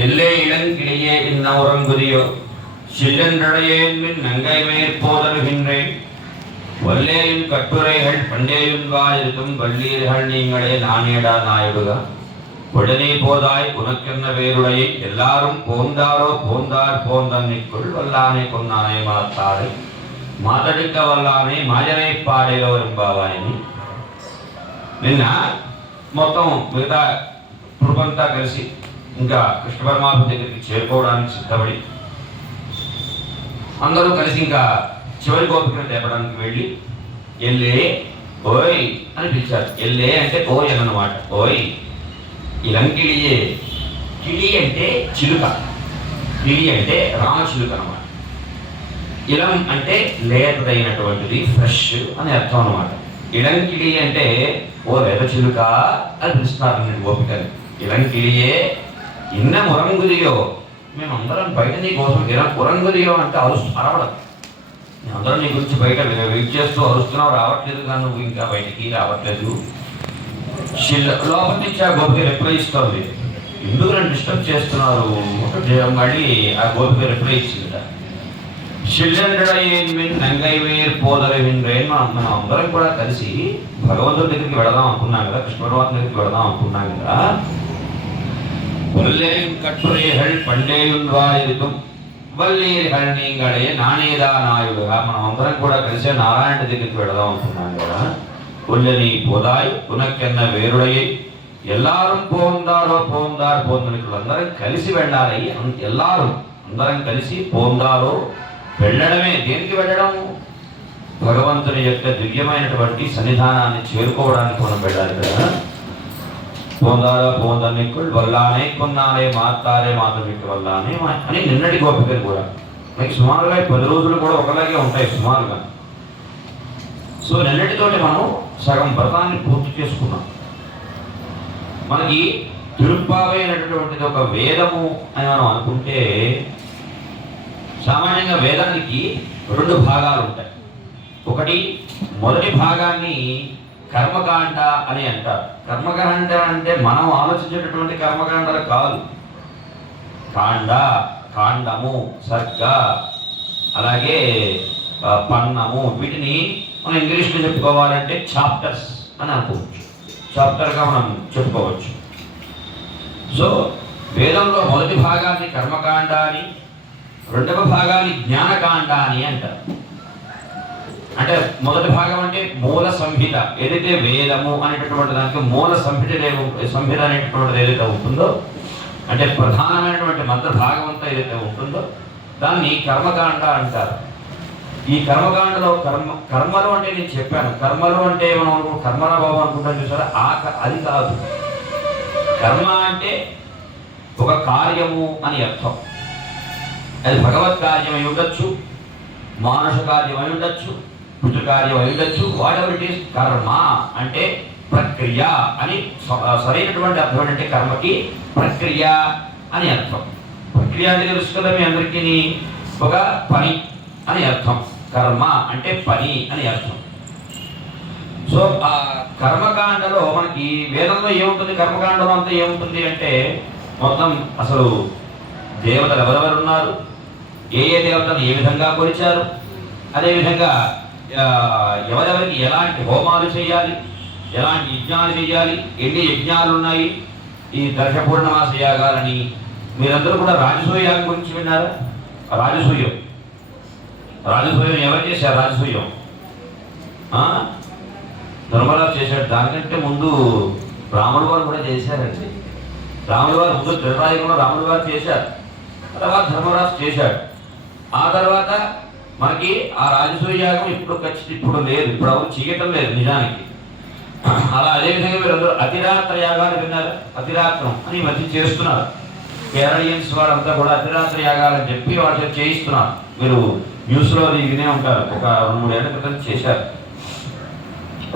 எல்லே இளங்கிடையே இன்னுறங்குதியோ சில்லன்றடையேன் மின் நங்கை மேற்போதருகின்றேன் வல்லேயின் கட்டுரைகள் பண்டேயுன்வாயிருக்கும் வள்ளீர்கள் நீங்களே நானேடா நாயுடுக உடனே போதாய் உனக்கென்ன வேருடையை எல்லாரும் போந்தாரோ போந்தார் போந்தன்னிக்குள் வல்லானை கொன்னானே மாத்தாரை మాతడిక వల్లాని మాజనే పాడేలో ఎంబావాయని నిన్న మొత్తం మిగతా కుటుంబంతా కలిసి ఇంకా కృష్ణ పరమాత్మ దగ్గరికి చేరుకోవడానికి సిద్ధపడి అందరూ కలిసి ఇంకా చివరి గోపికను తేపడానికి వెళ్ళి ఎల్లే ఓయ్ అని పిలిచారు. ఎల్లే అంటే ఓయ్ అన్నమాట. ఓయ్ ఇలంకిళియే, కిళి అంటే చిలుక, కిళి అంటే రామచిలుక అన్నమాట. ఇలం అంటే లేతదైనటువంటిది, ఫ్రెష్ అని అర్థం అన్నమాట. ఇలంకిళి అంటే ఓ లేత చిలుక అని పిలుస్తున్నారు గోపికని. ఇలంకిళియే ఇన్న మురంగుదియో, మేమందరం బయట నీ కోసం ఉరంగుదియో అంటే అరవడం. అందరం నీ గురించి బయట వెయిట్ చేస్తూ అరుస్తున్నావు, రావట్లేదు కానీ నువ్వు ఇంకా బయటికి రావట్లేదు. లోపల నుంచి ఆ గోపిక రిప్లై ఇస్తుంది, ఎందుకు నన్ను డిస్టర్బ్ చేస్తున్నారు. మళ్ళీ ఆ గోపిక రిప్లై ఇచ్చింది, నంగైవేర్ పోదరవిండ్రేన్. మనం అందరం కూడా కలిసి భగవంతుడి దగ్గరికి వెళదాం అనుకున్నాం కదా, కృష్ణ పరమాత్మ దగ్గరికి వెళదాం అనుకున్నాం కదా. కట్టురేహల్ పండేయున్వాయుతం వల్లీరిహల్ నీంగడే నానేదా నాయుడుగా మనం అందరం కూడా కలిసి నారాయణ దగ్గరికి వెళదాం అనుకున్నాం కదా. కొల్లని పోదాయి ఉనకెన్న వేరుడయ్యి ఎల్లారం పోందారో పోందారు పోందరు, అందరం కలిసి వెళ్ళాలి. అందరం కలిసి పోందారో వెళ్ళడమే. దేనికి వెళ్ళడం? భగవంతుని యొక్క దివ్యమైనటువంటి సన్నిధానాన్ని చేరుకోవడానికి మనం వెళ్ళాలి కదా. పోందారో పోందన్నిక్కుల్ వల్లానే కొన్నానే మాతారే మాతృమికి వల్లానే అని నిన్నటి గోపికలు కూడా మనకి సుమారుగా 10 రోజులు కూడా ఒకలాగే ఉంటాయి సుమారుగా. సో నిన్నటితోటి మనం సగం వ్రతాన్ని పూర్తి చేసుకున్నాం. మనకి తిరుప్పావై అనేటటువంటిది ఒక వేదము అని మనం అనుకుంటే, సామాన్యంగా వేదానికి 2 భాగాలు ఉంటాయి. ఒకటి, మొదటి భాగాన్ని కర్మకాండ అని అంటారు. కర్మకాండ అంటే మనం ఆలోచించేటటువంటి కర్మకాండలు కాదు. కాండ, కాండము, సర్గ, అలాగే పన్నము, వీటిని మనం ఇంగ్లీష్లో చెప్పుకోవాలంటే చాప్టర్స్ అని అనుకోవచ్చు. చాప్టర్గా మనం చెప్పుకోవచ్చు. సో వేదంలో మొదటి భాగాన్ని కర్మకాండ అని, రెండవ భాగాన్ని జ్ఞానకాండ అని అంటారు. అంటే మొదటి భాగం అంటే మూల సంహిత, ఏదైతే వేదము అనేటటువంటి దానికి మూల సంహిత అనేటటువంటిది ఏదైతే ఉంటుందో, అంటే ప్రధానమైనటువంటి మంత్ర భాగం అంతా ఏదైతే ఉంటుందో దాన్ని కర్మకాండ అంటారు. ఈ కర్మకాండలో కర్మలు అంటే నేను చెప్పాను, కర్మలు అంటే మనం కర్మరా బాబు అనుకుంటాం చూసారా, అది కాదు. కర్మ అంటే ఒక కార్యము అని అర్థం. అది భగవత్ కార్యం అయి ఉండొచ్చు, మానుష కార్యం అయి ఉండొచ్చు, పితృకార్యం అయి ఉండొచ్చు. వాట్ ఎవర్ ఇట్ ఈస్, కర్మ అంటే ప్రక్రియ అని సరైనటువంటి అర్థం. ఏంటంటే కర్మకి ప్రక్రియ అని అర్థం. ప్రక్రియ అంటే తెలుసు కదా మీ అందరికీ, ఒక పని అని అర్థం. కర్మ అంటే పని అని అర్థం. సో ఆ కర్మకాండలో మనకి వేదంలో ఏముంటుంది, కర్మకాండలో అంతా ఏముంటుంది అంటే మొత్తం అసలు దేవతలు ఎవరెవరు ఉన్నారు, ఏ దేవతలు ఏ విధంగా కొలిచారు, అదేవిధంగా ఎవరెవరికి ఎలాంటి హోమాలు చేయాలి, ఎలాంటి యజ్ఞాలు చేయాలి, ఎన్ని యజ్ఞాలు ఉన్నాయి, ఈ దర్శపూర్ణమాస యాగాలని. మీరందరూ కూడా రాజసూయ యాగం గురించి విన్నారా? రాజసూయం ఎవరు చేశారు? రాజసూయం ధర్మరాజు చేశాడు. దానికంటే ముందు రాముడు వారు కూడా చేశారండి. రాముడు వారు ముందు త్రిరాయుగంలో రాముడు వారు చేశారు, తర్వాత ధర్మరాజు చేశాడు. ఆ తర్వాత మనకి ఆ రాజసూయ యాగం ఇప్పుడు లేదు, ఇప్పుడు ఎవరు చేయటం లేదు నిజానికి. అలా అదేవిధంగా మీరందరూ అతిరాత్ర యాగాలు విన్నారు. అతిరాత్రం అని మధ్య చేస్తున్నారు. కేరళియన్స్ వాళ్ళంతా కూడా అతిరాత్ర యాగాలని చెప్పి వాళ్ళు చేయిస్తున్నారు. మీరు న్యూస్లో అది వినే ఉంటారు. ఒక 2-3 ఏళ్ల క్రితం చేశారు.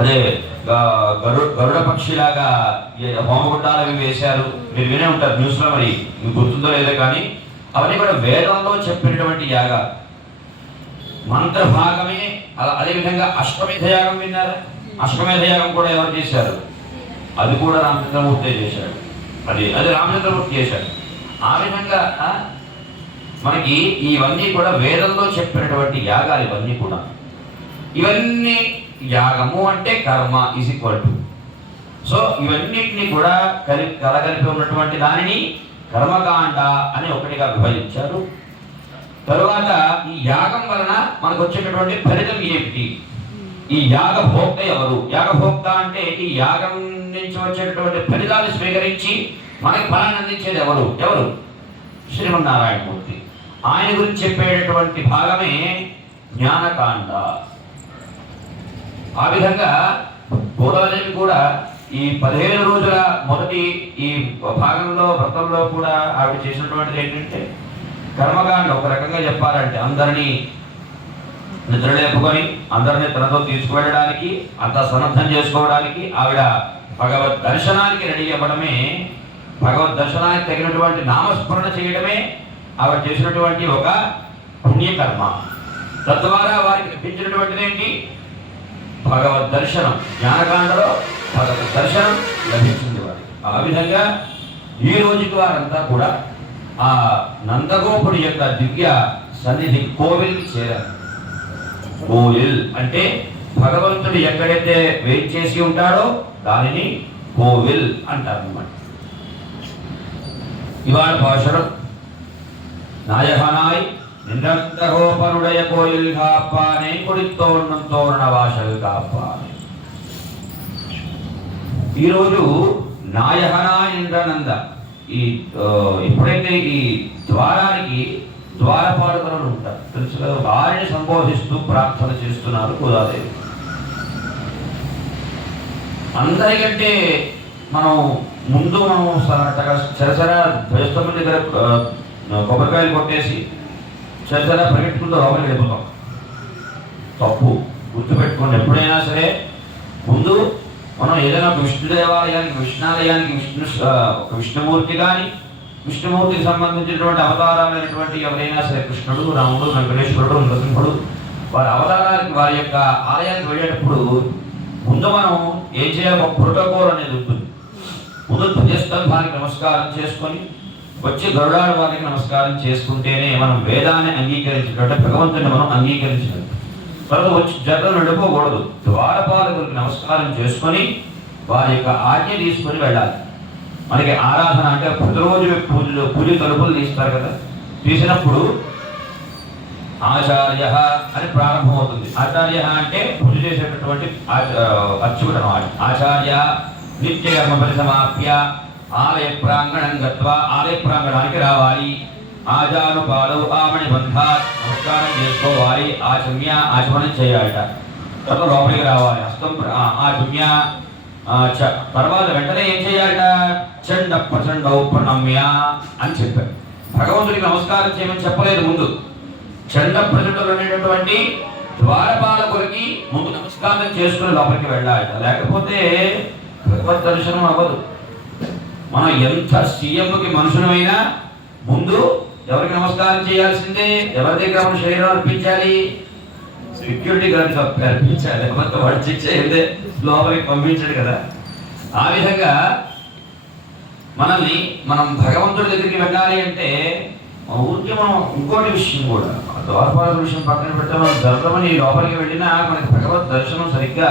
అదే గరుడ పక్షిలాగా హోమగుండాలు అవి వేశారు. మీరు వినే ఉంటారు న్యూస్లో, మరి మీకు గుర్తుందో లేదో కానీ అవన్నీ కూడా వేదంలో చెప్పినటువంటి యాగాలు. మంత్ర భాగమే. అదేవిధంగా అశ్వమేధ యాగం విన్నారా? అశ్వమేధ యాగం కూడా ఎవరు చేశారు? అది కూడా రామచంద్రమూర్తి చేశాడు. అది రామచంద్రమూర్తి చేశాడు. ఆ విధంగా మనకి ఇవన్నీ కూడా వేదంలో చెప్పినటువంటి యాగాలు ఇవన్నీ కూడా. ఇవన్నీ యాగము అంటే కర్మ ఈజ్ ఈక్వల్ టు. సో ఇవన్నిటినీ కూడా కలగలిపి ఉన్నటువంటి దానిని కర్మకాండ అని ఒకటిగా విభజించారు. తరువాత ఈ యాగం వలన మనకు వచ్చేటటువంటి ఫలితం ఏమిటి, ఈ యాగభోక్త ఎవరు, యాగభోక్త అంటే ఈ యాగం నుంచి వచ్చేటటువంటి ఫలితాలు స్వీకరించి మనకి ఫలాన్ని అందించేది ఎవరు శ్రీమన్నారాయణమూర్తి. ఆయన గురించి చెప్పేటటువంటి భాగమే జ్ఞానకాండ. ఆ విధంగా గోదాదేవి కూడా ఈ 15 రోజుల మొదటి ఈ భాగంలో వ్రతంలో కూడా ఆవిడ చేసినటువంటిది ఏంటంటే కర్మకాండ. ఒక రకంగా చెప్పాలంటే అందరినీ నిద్రలేపుకొని అందరినీ తనతో తీసుకువెళ్ళడానికి, అంతా సన్నద్ధం చేసుకోవడానికి, ఆవిడ భగవద్ దర్శనానికి రెడీ అవ్వడమే, భగవద్ దర్శనానికి తగినటువంటి నామస్మరణ చేయడమే ఆవిడ చేసినటువంటి ఒక పుణ్యకర్మ. తద్వారా వారికి లభించినటువంటిది ఏంటి, భగవద్ దర్శనం. జ్ఞానకాండలో భగవద్ దర్శనం లభించింది వారికి. ఆ విధంగా ఈ రోజుకి వారంతా కూడా ఆ నందగోపుడి యొక్క దివ్య సన్నిధి కోవిల్కి చేరారు. కోవిల్ అంటే భగవంతుడు ఎక్కడైతే వేయించేసి ఉంటాడో దానిని కోవిల్ అంటారు అన్నమాట. ఇవాళ భాషలో నాయహనాయ్ నిందగోపరుడయ కోయిల్ కాపానే కొడితోరణం తోరణ భాషలు కాపానే. ఈరోజు నాయహనాయ్ ఇంద్రనంద ఈ ఎప్పుడైతే ఈ ద్వారానికి ద్వారపాలకులు ఉంటారు తెలుసు కదా, వారిని సంబోధిస్తూ ప్రార్థన చేస్తున్నారు గోదాదేవి. అందరికంటే మనం సరసర ధ్వజస్తంభం దగ్గర కొబ్బరికాయలు కొట్టేసి సరసర పరిగెట్టుకుంటూ లోపలికి వెళ్ళిపోతాం. తప్పు గుర్తుపెట్టుకోండి. ఎప్పుడైనా సరే ముందు మనం ఏదైనా ఒక విష్ణు దేవాలయానికి, విష్ణాలయానికి విష్ణుమూర్తి కానీ, విష్ణుమూర్తికి సంబంధించినటువంటి అవతారాలైనటువంటి ఎవరైనా సరే కృష్ణుడు, రాముడు, వెంకటేశ్వరుడు, నరసింహుడు, వారి అవతారానికి వారి యొక్క ఆలయానికి వెళ్ళేటప్పుడు ముందు మనం ఏం చేయాలి, ఒక ప్రోటోకాల్ అనేది ఉంటుంది. ముందు ధ్వజస్తంభానికి నమస్కారం చేసుకొని వచ్చి గరుడాల వారికి నమస్కారం చేసుకుంటేనే మనం వేదాన్ని అంగీకరించినట్టు, భగవంతుని మనం అంగీకరించినట్టు. తర్వాత వచ్చి జగన్ నడిపోకూడదు. ద్వారపాలకులకు నమస్కారం చేసుకొని వారి యొక్క ఆజ్ఞ తీసుకొని వెళ్ళాలి. మనకి ఆరాధన అంటే ప్రతిరోజు పూజ తలుపులు తీస్తారు కదా, తీసినప్పుడు ఆచార్య అని ప్రారంభమవుతుంది. ఆచార్య అంటే పూజ చేసేటటువంటి అర్చకుడు అన్నమాట. ఆచార్య నిత్యకర్మ పరిసమాప్య ఆలయ ప్రాంగణం గత్వా, ఆలయ ప్రాంగణానికి రావాలి. ఆజానుపాదవు ఆమణి బంధాత్, నమస్కారం చేసుకోవాలి. ఆచమనం చేయాలట. తర్వాత లోపలికి రావాలి. హస్తం ఆచమ్య. తర్వాత వెంటనే ఏం చేయాలట, చండ ప్రచండౌ ప్రణమ్య అని చెప్పారు. భగవంతుడికి నమస్కారం చేయమని చెప్పలేదు ముందు. చండ ప్రచండులు అనేటటువంటి ద్వారపాలకులకి ముందు నమస్కారం చేసుకుని లోపలికి వెళ్ళాలట. లేకపోతే భగవద్ దర్శనం అవ్వదు. మనం ఎంత సీఎంకి మనుషులమైనా ముందు ఎవరికి నమస్కారం చేయాల్సిందే. ఎవరి దగ్గర మన శరీరం అర్పించాలి, సెక్యూరిటీ గార్డ్కి అర్పించాలి. మొత్తం వాడు చెక్ చేయందే లోపలికి పంపించాడు కదా. ఆ విధంగా మనం భగవంతుడి దగ్గరికి వెళ్ళాలి అంటే ఊరికి మనం ఇంకోటి విషయం కూడా, ద్వారపాలకుల విషయం పక్కన పెడితే మనం దర్శనమని లోపలికి వెళ్ళినా మనకి భగవద్ దర్శనం సరిగ్గా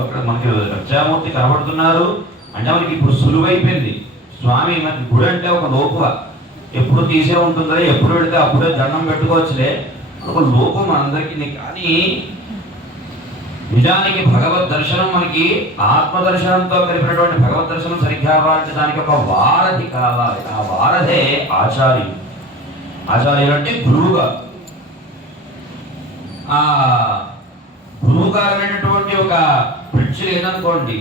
అక్కడ మనకి రక్షామూర్తి కనబడుతున్నారు అంటే మనకి ఇప్పుడు సులువైపోయింది. స్వామి మనకి గుడి అంటే ఒక లోకువ, ఎప్పుడు తీసే ఉంటుందో, ఎప్పుడు పెడితే అప్పుడే దండం పెట్టుకోవచ్చులే ఒక లోకం మనందరికీ. కానీ నిజానికి భగవద్ దర్శనం మనకి ఆత్మదర్శనంతో కలిపినటువంటి భగవద్ దర్శనం సరిగ్గా అవ్వాలంటే దానికి ఒక వారధి కావాలి. ఆ వారధే ఆచార్యులు. ఆచార్యులు అంటే గురువుగా. ఆ గురువుగారైనటువంటి ఒక బ్రిడ్జ్ లేదనుకోండి,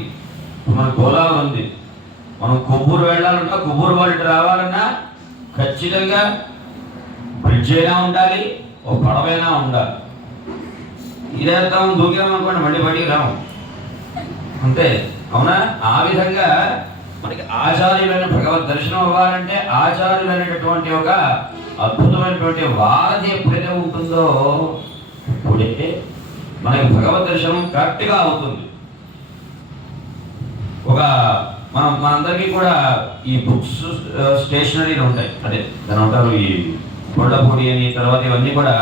మన గోదావరి ఉంది, మనం కొవ్వూరు వెళ్ళాలన్నా, కొవ్వూరు వాళ్ళు రావాలన్నా ఖచ్చితంగా బ్రిడ్జ్ అయినా ఉండాలి, ఒక పడవైనా ఉండాలి. ఇదేద్దాం దూకామనుకోండి మళ్ళీ బయటికి రాము, అంతే అవునా? ఆ విధంగా మనకి ఆచార్యులైన భగవద్ దర్శనం అవ్వాలంటే ఆచార్యులైనటువంటి ఒక అద్భుతమైనటువంటి వారధి ఎప్పుడైతే ఉంటుందో అప్పుడే మనకి భగవద్ దర్శనం కరెక్ట్గా అవుతుంది. ఒక మనందరికీ కూడా ఈ బుక్స్ స్టేషనరీలు ఉంటాయి, అదే దాని అంటారు ఈ గొడ్లపూడి అని, తర్వాత ఇవన్నీ కూడా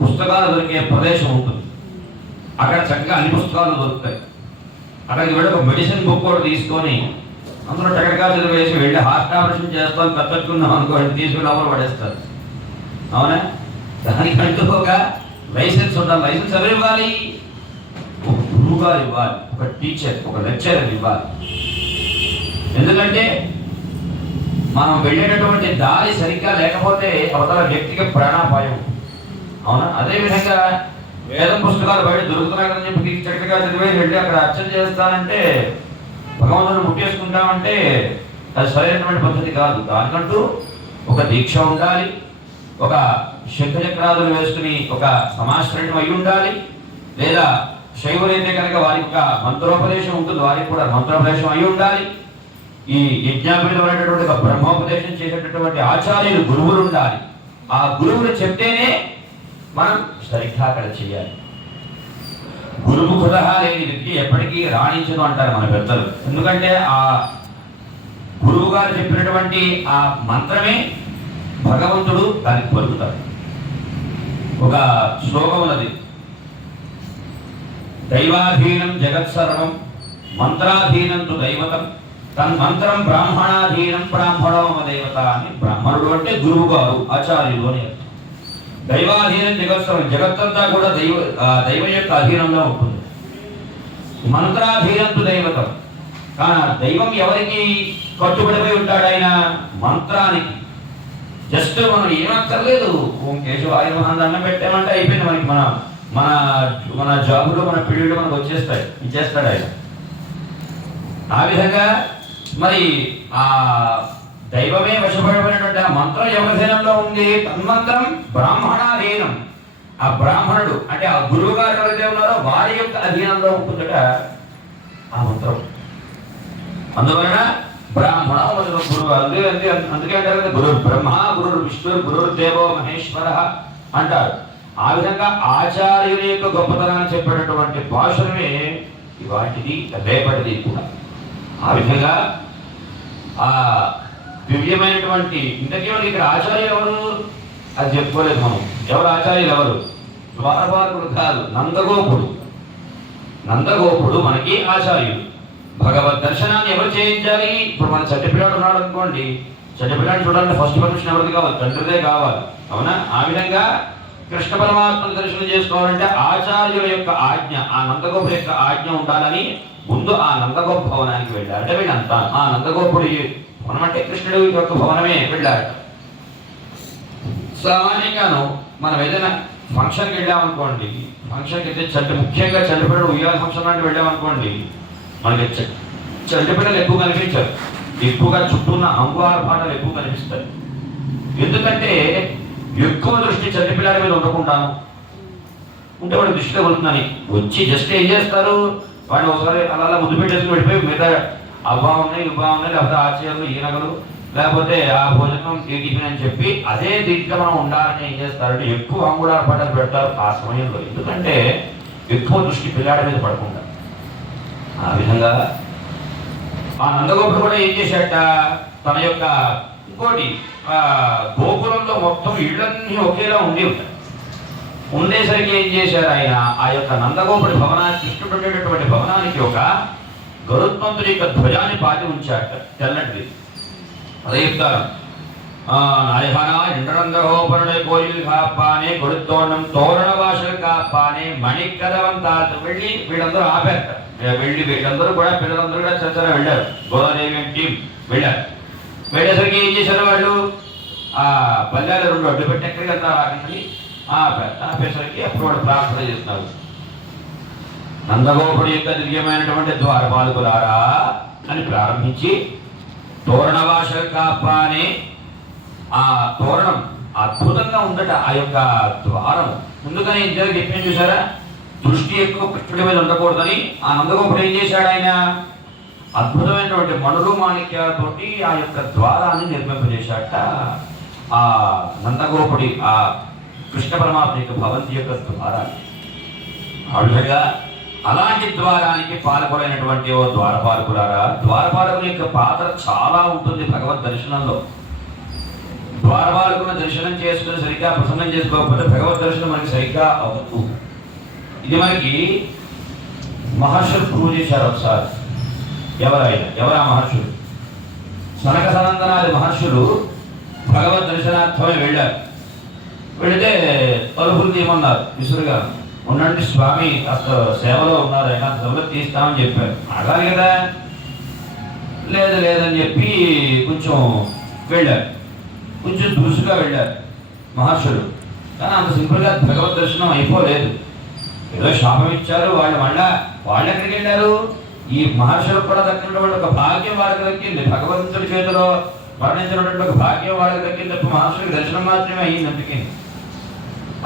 పుస్తకాలు దొరికే ప్రదేశం ఉంటుంది. అక్కడ చక్కగా అన్ని పుస్తకాలు దొరుకుతాయి. అక్కడికి వెళ్ళి ఒక మెడిసిన్ బుక్ కూడా తీసుకొని అందులో టెకటగా చదివేసి వెళ్ళి హార్ట్ ఆపరేషన్ చేస్తాం కట్టుకుందాం అనుకోండి, తీసుకుని లోపల పడేస్తారు. అవునా? దానికంటూ ఒక లైసెన్స్ ఉండాలి. లైసెన్స్ ఎవరు ఇవ్వాలి? ఒక గురువు గారు ఇవ్వాలి, ఒక టీచర్, ఒక లెక్చరర్ ఇవ్వాలి. ఎందుకంటే మనం వెళ్ళేటటువంటి దారి సరిగ్గా లేకపోతే అవతల వ్యక్తికి ప్రాణాపాయం. అవునా? అదేవిధంగా వేదం పుస్తకాలు బయట దొరుకుతున్నాయి కదని చెప్పి చక్కగా చదివేసి వెళ్ళి అక్కడ అర్చన చేస్తానంటే, భగవంతుని ముట్టేసుకుంటామంటే అది సరైనటువంటి పద్ధతి కాదు. దానికంటూ ఒక దీక్ష ఉండాలి, ఒక శంఖచక్రాదులు వేసుకుని ఒక సమాశ్రయం అయి ఉండాలి. లేదా శైవులైతే కనుక వారికి ఒక మంత్రోపదేశం ఉంటుంది, వారికి కూడా మంత్రోపదేశం అయి ఉండాలి. ఈ యజ్ఞాపీఠమైనటువంటి ఒక బ్రహ్మోపదేశం చేసేటటువంటి ఆచార్యులు, గురువులు ఉండాలి. ఆ గురువులు చెప్తేనే మనం సరిగ్గా అక్కడ చేయాలి. గురువు కులహ లేని వ్యక్తి ఎప్పటికీ రాణించదు అంటారు మన పెద్దలు. ఎందుకంటే ఆ గురువు గారు చెప్పినటువంటి ఆ మంత్రమే భగవంతుడు దానికి పలుకుతాడు. ఒక శ్లోకం ఉన్నది, దైవాధీనం జగత్సర్వం మంత్రాధీనం తు దైవతం తన్మంత్రం బ్రాహ్మణాధీనం బ్రాహ్మణో మమ దేవత అని. బ్రాహ్మణుడు అంటే గురువు గారు, ఆచార్యులు అని. దైవాధీనం జగత్సర్వం, జగత్తంతా కూడా దైవం యొక్క అధీనంలో ఉంటుంది. మంత్రాధీనం తు దైవతం, కానీ దైవం ఎవరికి కట్టుబడిపోయి ఉంటాడు? ఆయన మంత్రానికి. జస్ట్ మనం ఏమక్కర్లేదు, ఓం కేశవాయ నమః దండం పెట్టామంటే అయిపోయింది. మనకి మన మన మన జాబులు, మన పిల్లలు మనకు వచ్చేస్తాయి, ఇచ్చేస్తాడు ఆయన. ఆ విధంగా మరి ఆ దైవమే వశపడబడినటువంటి ఆ మంత్రం ఎవరి అధీనంలో ఉంది? తన్మంత్రం బ్రాహ్మణాధీనం. ఆ బ్రాహ్మణుడు అంటే ఆ గురువు గారు ఎవరైతే ఉన్నారో వారి యొక్క అధీనంలో ఉంటుందట ఆ మంత్రం. అందువలన బ్రాహ్మణ గురువు, అందుకే అంటారు కదా, గురు బ్రహ్మ, గురు విష్ణు, గురు దేవో మహేశ్వర అంటారు. ఆ విధంగా ఆచార్యుల యొక్క గొప్పతనాన్ని చెప్పేటటువంటి భాషలమే ఇవాటిది, రేపటిది కూడా. ఆ విధంగా ఆ దివ్యమైనటువంటి ఇంతకేమని ఇక్కడ ఆచార్యులు ఎవరు అది చెప్పుకోలేదు మనం. ఎవరు ఆచార్యులు? ఎవరు? ద్వారపాలకుడు కాదు, నందగోపుడు. నందగోపుడు మనకి ఆచార్యుడు. భగవద్ దర్శనాన్ని ఎవరు చేయించాలి? ఇప్పుడు మన చట్టిపిల్లాడు ఉన్నాడు అనుకోండి, చట్టిపిల్లాడు చూడాలంటే ఫస్ట్ పర్మిషన్ ఎవరిది కావాలి? తండ్రిదే కావాలి. అవునా? ఆ విధంగా కృష్ణ పరమాత్మను దర్శనం చేసుకోవాలంటే ఆచార్యుల యొక్క ఆజ్ఞ, ఆ నందగోపుడు యొక్క ఆజ్ఞ ఉండాలని ముందు ఆ నందగోప భవనానికి వెళ్ళారు. అంటే వీళ్ళంతా ఆ నందగోపుడి భవనం అంటే కృష్ణుడు యొక్క భవనమే వెళ్ళారు. సామాన్యంగాను మనం ఏదైనా ఫంక్షన్కి వెళ్ళామనుకోండి, ఫంక్షన్కి అయితే ముఖ్యంగా చంటిపిల్లలు ఉయ్యాల ఫంక్షన్ లాంటి వెళ్ళామనుకోండి, మనకి చంటిపిల్లలు ఎక్కువ కనిపించారు. ఎక్కువగా చుట్టూ ఉన్న అంగుళాల పాటలు ఎక్కువ కనిపిస్తాయి. ఎందుకంటే ఎక్కువ దృష్టి చంటిపిల్లల మీద ఉండకుండాను ఉంటే వాడి దృష్టిలో వెళ్తుందని వచ్చి జస్ట్ ఏం చేస్తారు, వాడిని ఒకసారి అలా ముద్దు పెట్టేసుకుని వెళ్ళిపోయి మిగతా అబ్బా ఉన్నాయి, ఇబ్బా ఉన్నాయి, లేకపోతే ఆచరణలు, ఈనగలు, లేకపోతే ఆ భోజనం టిఫిన్ అని చెప్పి అదే దీంట్లో మనం ఉండాలని ఏం చేస్తారంటే ఎక్కువ అంగుళాల పాటలు పెడతారు ఆ సమయంలో. ఎందుకంటే ఎక్కువ దృష్టి పిల్లాడి మీద పడకుండా. ఆ విధంగా ఆ నందగోపుడు కూడా ఏం చేశాట, తన యొక్క ఇంకోటి గోపురంలో మొత్తం ఇళ్ళన్నీ ఒకేలా ఉండి ఉంటాయి. ఉండేసరికి ఏం చేశారు ఆయన, ఆ యొక్క నందగోపుడి భవనానికి, కృష్ణుడు ఉండేటటువంటి భవనానికి ఒక గరుత్మంతుడి యొక్క ధ్వజాన్ని పాతి ఉంచాట, తెల్లటిది. అదే చెప్తారు, నాయహాన ఇంద్రనందగోపురుడే కోయిల్ కాపానే గొడుతోరణం తోరణ భాషలు కాపానే మణికదవంతా వెళ్ళి వీళ్ళందరూ ఆపారట. వెళ్ళి వీళ్ళందరూ కూడా పిల్లలందరూ కూడా చర్చగా వెళ్ళారు. గోదాదేవి టీం వెళ్ళారు. వెళ్ళేసరికి ఏం చేశారు వాళ్ళు, ఆ పల్లెలు రెండు అడ్డు పెట్టి ఎక్కడికి వెళ్తారు ఆగిందని ఆపేసరికి అప్పుడు వాడు ప్రార్థన చేస్తున్నారు. నందగోపుడి యొక్క దివ్యమైనటువంటి ద్వారపాలకులారా అని ప్రారంభించి తోరణ భాష కాపానే ఆ తోరణం అద్భుతంగా ఉందట ఆ యొక్క ద్వారం. ఎందుకని ఇద్దరు చెప్పిన చూసారా, దృష్టి ఎక్కువ కృష్ణుడి మీద ఉండకూడదని ఆ నందగోపుడు ఏం చేశాడు, ఆయన అద్భుతమైనటువంటి మణులు మాణిక్యాలతోటి ఆ యొక్క ద్వారాన్ని నిర్మింపజేశాట. ఆ నందగోపుడి ఆ కృష్ణ పరమాత్మ యొక్క భవంతి యొక్క ద్వారాన్ని. ఆ విధంగా అలాంటి ద్వారానికి పాలకులైనటువంటి ఓ ద్వారపాలకులారా, ద్వారపాలకుల యొక్క పాత్ర చాలా ఉంటుంది భగవద్ దర్శనంలో. ద్వారపాలకులను దర్శనం చేసుకుని సరిగ్గా ప్రసన్నం చేసుకోకపోతే భగవద్ దర్శనం మనకి సరిగ్గా అవ్వదు. ఇది మనకి మహర్షులు ప్రూవ్ చేశారు ఒకసారి. ఎవరా మహర్షులు? సనక సనందనాది మహర్షులు భగవద్ దర్శనార్థమే వెళ్ళారు. వెళితే తలుపులు తీయమన్నారు. విసురుగా ఉండండి స్వామి, కాస్త సేవలో ఉన్నారు, అయినా తలుపులు తీస్తామని చెప్పారు. అడగాలి కదా. లేదని చెప్పి కొంచెం వెళ్ళారు. కొంచెం దురుసుగా వెళ్ళారు మహర్షులు. కానీ అంత సింపుల్గా భగవద్ దర్శనం అయిపోలేదు. ఏదో శాపం ఇచ్చారు వాళ్ళు. వాళ్ళు ఎక్కడికి వెళ్ళారు? ఈ మహర్షులకు కూడా దక్కినటువంటి ఒక భాగ్యం వాళ్ళకి దక్కింది. భగవంతుడి చేతిలో వర్ణించినటువంటి ఒక భాగ్యం వాళ్ళకి దక్కింది తప్ప మహర్షులకి దర్శనం మాత్రమే అయ్యింది. అందుకే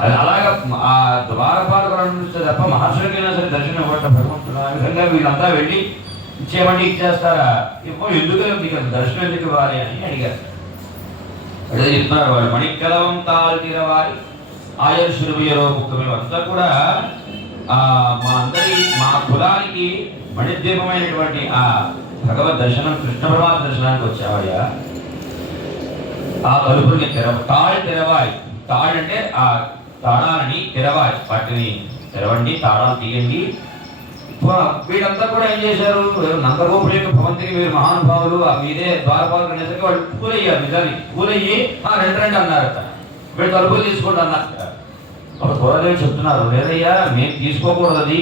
అది అలాగా ఆ ద్వారపాలకులు అనిపిస్తే తప్ప మహర్షులకైనా సరే దర్శనం ఇవ్వటం భగవంతుడు. ఆ విధంగా వీళ్ళంతా వెళ్ళి ఇచ్చేమంటే ఇచ్చేస్తారా? ఎందుకు మీకు దర్శనం ఎందుకు ఇవ్వాలి అని అడిగారు. అదే చెప్తున్నారు వాళ్ళు. మణికలవం తాళ్ తీరవాలి ఆయర్షురుయరో ముఖ్యమే. అంతా కూడా మా కులానికి మణిద్వీపమైనటువంటి ఆ భగవద్ దర్శనం, కృష్ణ పరమాత్మ దర్శనానికి వచ్చావయ్యా. ఆ తలుపుల్ని తెరవాలి. తాళ్ అంటే ఆ తాళాలని తెరవాలి. వాటిని తెరవండి, తాళాలు తీయండి. వీళ్ళంతా కూడా ఏం చేశారు? నందగోపుల యొక్క భవంతికి మీరు మహానుభావులు, మీదే ద్వారపాలకులు అనేసరికి వాళ్ళు కూలయ్యారు. నిజాన్ని కూలయ్యి రెండు అన్నారట. వీళ్ళు తలుపులు తీసుకోండి అన్నారు. అప్పుడు గోదాదేవి చెప్తున్నారు, లేదయ్యా మేము తీసుకోకూడదు, అది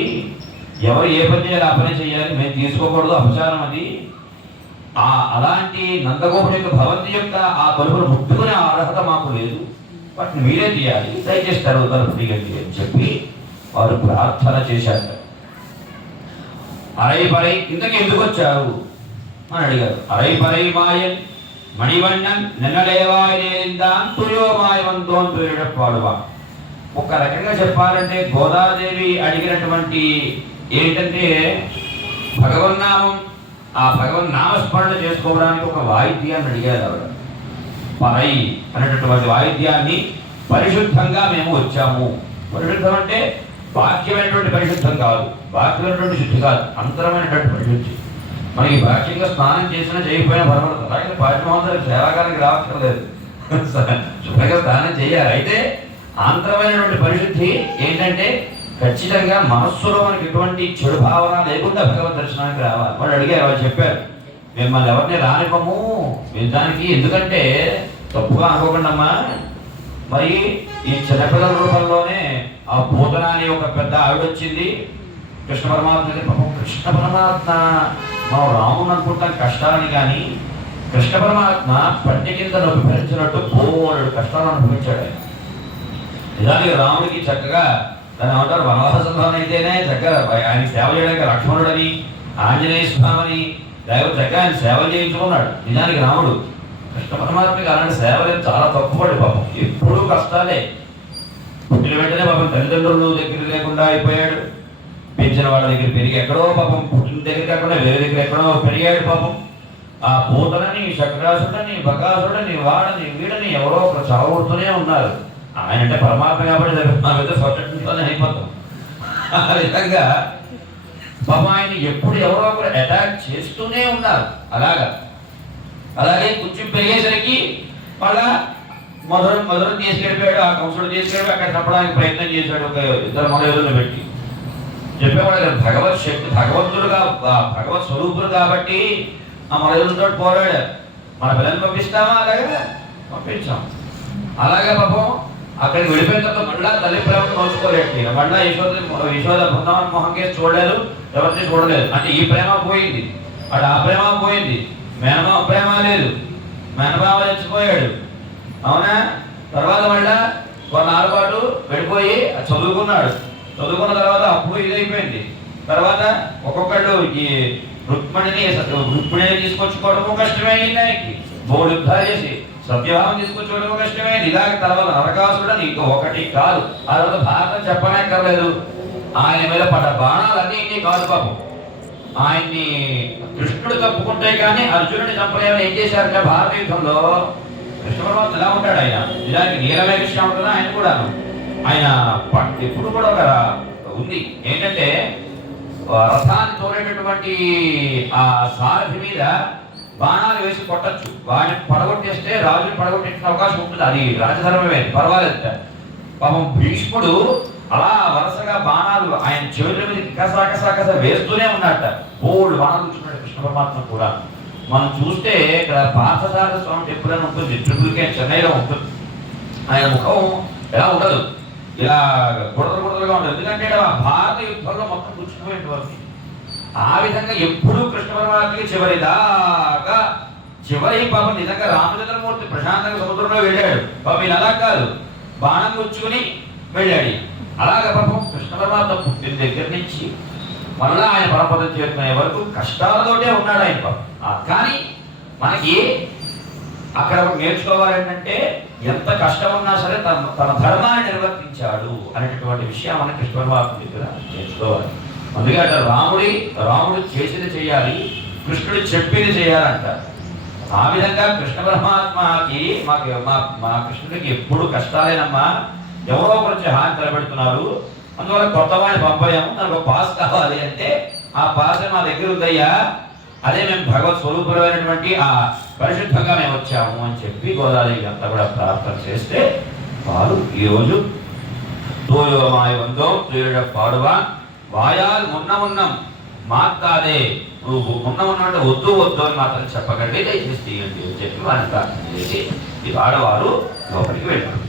ఎవరు ఏ పని చేయాలి ఆ పని చేయాలి, మేము తీసుకోకూడదు, అపచారం అది. అలాంటి నందగోపుల యొక్క భవంతి యొక్క ఆ తలుపులు ముట్టుకునే అర్హత మాకు లేదు, వాటిని మీరే తీయాలి, దయచేసి తలుపు తీయండి అని చెప్పి వారు ప్రార్థన చేశారు. అరైపరై ఇంతకు ఎందుకు వచ్చారు అని అడిగారు. అరైపరై మాయన్ మణివಣ್ಣన్ నిన్నలేవాయిందాన్ తుయోమాయవంతోన్ పాడువా. ఒక రకంగా చెప్పాలంటే గోదాదేవి అడిగినటువంటి ఏంటంటే భగవన్నామం, ఆ భగవన్ నామస్మరణ చేసుకోవడానికి ఒక వాయిద్యాన్ని అడిగారు ఆవిడ. పరై అనేటటువంటి వాయిద్యాన్ని పరిశుద్ధంగా మేము వచ్చాము. పరిశుద్ధం అంటే బాహ్యమైనటువంటి పరిశుద్ధం కాదు, బాహ్యమైనటువంటి శుద్ధి కాదు, అంతరమైనటువంటి పరిశుద్ధి. మనకి బాహ్యంగా స్నానం చేసినా చేయకపోయినా పర్వాలేదు. అలాగే పాఠమహోదరికి సేవాకారానికి రావట్లేదు, శుభ్రంగా స్నానం చేయాలి. అయితే ఆంతరమైనటువంటి పరిశుద్ధి ఏంటంటే ఖచ్చితంగా మనస్సులో మనకి ఎటువంటి చెడు భావన లేకుండా భగవద్ దర్శనానికి రావాలి. వాళ్ళు అడిగారు, వాళ్ళు చెప్పారు, మిమ్మల్ని ఎవరిని రానివ్వము దానికి. ఎందుకంటే తప్పుగా అనుకోకుండా అమ్మా, మరి ఈ చిన్నపిల్లల రూపంలోనే ఆ పూతన అని ఒక పెద్ద ఆవిడ వచ్చింది కృష్ణ పరమాత్మకి. పాపం కృష్ణ పరమాత్మ మనం రాముని అనుకుంటాం కష్టాలని, కానీ కృష్ణ పరమాత్మ పట్టి కింద నొప్పి భరించినట్టు బోలెడు కష్టాలు అనుభవించాడు ఆయన. నిజానికి రాముడికి చక్కగా దాన్ని ఏమంటారు, వనవాసంలోనైతేనే చక్కగా ఆయన సేవ చేయడానికి లక్ష్మణుడని, ఆంజనేయ స్వామిని చక్కగా ఆయన సేవలు చేయించుకున్నాడు. నిజానికి రాముడు కృష్ణ పరమాత్మకి అలాంటి సేవలు చాలా తప్పుపడి పాపం ఎప్పుడూ కష్టాలే. పుట్టిన వెంటనే పాపం తల్లిదండ్రులు దగ్గర లేకుండా అయిపోయాడు, పెంచిన వాళ్ళ దగ్గర పెరిగి ఎక్కడో పాపం పుట్టిన దగ్గర కాకుండా వేరే దగ్గర ఎక్కడో పెరిగాడు పాపం. ఆ పూతనని, శక్రాసుడని, బకాసుడని, వాడని వీడని ఎవరో ఒక చావుతూనే ఉన్నారు. ఆయన అంటే పరమాత్మ కాబట్టి మా మీద స్వచ్ఛతోనే అయిపోతాం. ఆ విధంగా పాపం ఆయన ఎప్పుడు ఎవరో ఒకరు అటాక్ చేస్తూనే ఉన్నారు. అలాగే కొంచెం పెరిగేసరికి మళ్ళా మధురం తీసుకెళ్ళిపోయాడు. ఆ కంసుడు తీసుకెళ్ళి అక్కడ చెప్పడానికి ప్రయత్నం చేశాడు. ఒక ఇద్దరు మనలో పెట్టి చెప్పేవాడు, భగవత్ శక్తి భగవంతుడుగా భగవత్ స్వరూపులు కాబట్టి ఆ మనతో పోరాడారు. మన పిల్లల్ని పంపిస్తామా? అలాగే పంపించాం. అలాగే పాపం అక్కడికి వెళ్ళిపోయిన తర్వాత మళ్ళా తల్లి ప్రేమను నోచుకోలేదు. మళ్ళా యశోద బృందావన్ మొహం కేసు చూడలేదు, ఎవరిని చూడలేదు. అంటే ఈ ప్రేమ పోయింది, అటు ఆ ప్రేమ పోయింది, మేనమావ ప్రేమ లేదు, మేనబావ చచ్చిపోయాడు. అవునా? తర్వాత మళ్ళా కొన్నాళ్ళ పాటు వెళ్ళిపోయి చదువుకున్నాడు. చదువుకున్న తర్వాత అప్పుడు ఇదైపోయింది. తర్వాత ఒక్కొక్కళ్ళు ఈ రుక్మిణిని తీసుకొచ్చుకోవడము కష్టమైంది ఆయనకి. 3 యుద్ధాలు చేసి సత్యభావం తీసుకొచ్చుకోవడం కష్టమైంది. ఇలాగ తర్వాత నరకాసుడని ఇంక ఒకటి కాదు. ఆ తర్వాత భారతం చెప్పనక్కర్లేదు. ఆయన మీద పడ్డ బాణాలన్నీ కాదు పాపం. ఆయన్ని కృష్ణుడు తప్పుకుంటే కానీ అర్జునుడిని చంపలేమని ఏం చేశారంటే భారత యుద్ధంలో కృష్ణ పరమాత్మ ఎలా ఉంటాడు ఆయన, నిజానికి నీలమేఘ శ్యాముడుగా ఆయన కూడా ఆయన ఎప్పుడు కూడా ఒక ఉంది ఏంటంటే రథాన్ని తోలేటటువంటి ఆ సారథి మీద బాణాలు వేసి కొట్టచ్చు. వాడిని పడగొట్టేస్తే రాజుని పడగొట్టే అవకాశం ఉంటుంది. అది రాజధర్మమే, పర్వాలేదు. పాపం భీష్ముడు అలా వరుసగా బాణాలు ఆయన చెవుల మీద కసా వేస్తూనే ఉన్నట్ట. బోల్డ్ బాణాలు చూస్తున్నాడు కృష్ణ పరమాత్మ కూడా. మనం చూస్తే ఇక్కడ పార్థసారథ స్వామి టెంపుల్ అని ఉంటుంది, ట్రిపుల్ చెన్నైలో ఉంటుంది. ఆయన ముఖం ఎలా ఉండదు, ఇలా గుడదలుగా ఉండదు. ఎందుకంటే భారత యుద్ధంలో మొత్తం కూర్చుకుపోయేటి వారికి. ఆ విధంగా ఎప్పుడూ కృష్ణ పరమాత్మకి చివరిదాకా చివరి పాపం నిజంగా రామచంద్రమూర్తి ప్రశాంతంగా సముద్రంలో వెళ్ళాడు. పాపం ఈయన అలా కాదు, బాణం గుచ్చుకుని వెళ్ళాడు. అలాగే పాపం కృష్ణ పరమాత్మ పుట్టిన దగ్గర నుంచి మళ్ళా ఆయన పరమపదం చేరుకునే వరకు కష్టాలతోటే ఉన్నాడు ఆయన పాపం. కానీ మనకి అక్కడ నేర్చుకోవాలంటే ఎంత కష్టం ఉన్నా సరే తన ధర్మాన్ని నిర్వర్తించాడు అనేటటువంటి విషయం మన కృష్ణ పరమాత్మ దగ్గర నేర్చుకోవాలి. అందుకే అక్కడ రాముడు చేసేది చేయాలి, కృష్ణుడు చెప్పింది చేయాలంటారు. ఆ విధంగా కృష్ణ పరమాత్మకి మా కృష్ణుడికి ఎప్పుడు కష్టాలేనమ్మా, ఎవరో కొంచెం హాని తలపెడుతున్నారు, అందువల్ల కొత్త వాడిని పంపాము, నాకు పాస్ కావాలి అంటే ఆ పాస్ మా దగ్గర ఉందయ్యా, అదే మేము భగవత్ స్వరూపులైనటువంటి ఆ పరిశుద్ధంగా మేము వచ్చాము అని చెప్పి గోదాదేవి అంతా కూడా ప్రార్థన చేస్తే వారు ఈరోజు తోయోమాయ వందో తోయుడ పాడువాన్ వాయాలు ఉన్నం మాట్లాడే, నువ్వు ఉన్నమంటే వద్దు అని మాత్రం చెప్పకండి, దయచేసి తీయండి అని చెప్పి వారిని ప్రార్థన చేసి ఈ ఆడవారు లోపలికి వెళ్ళారు.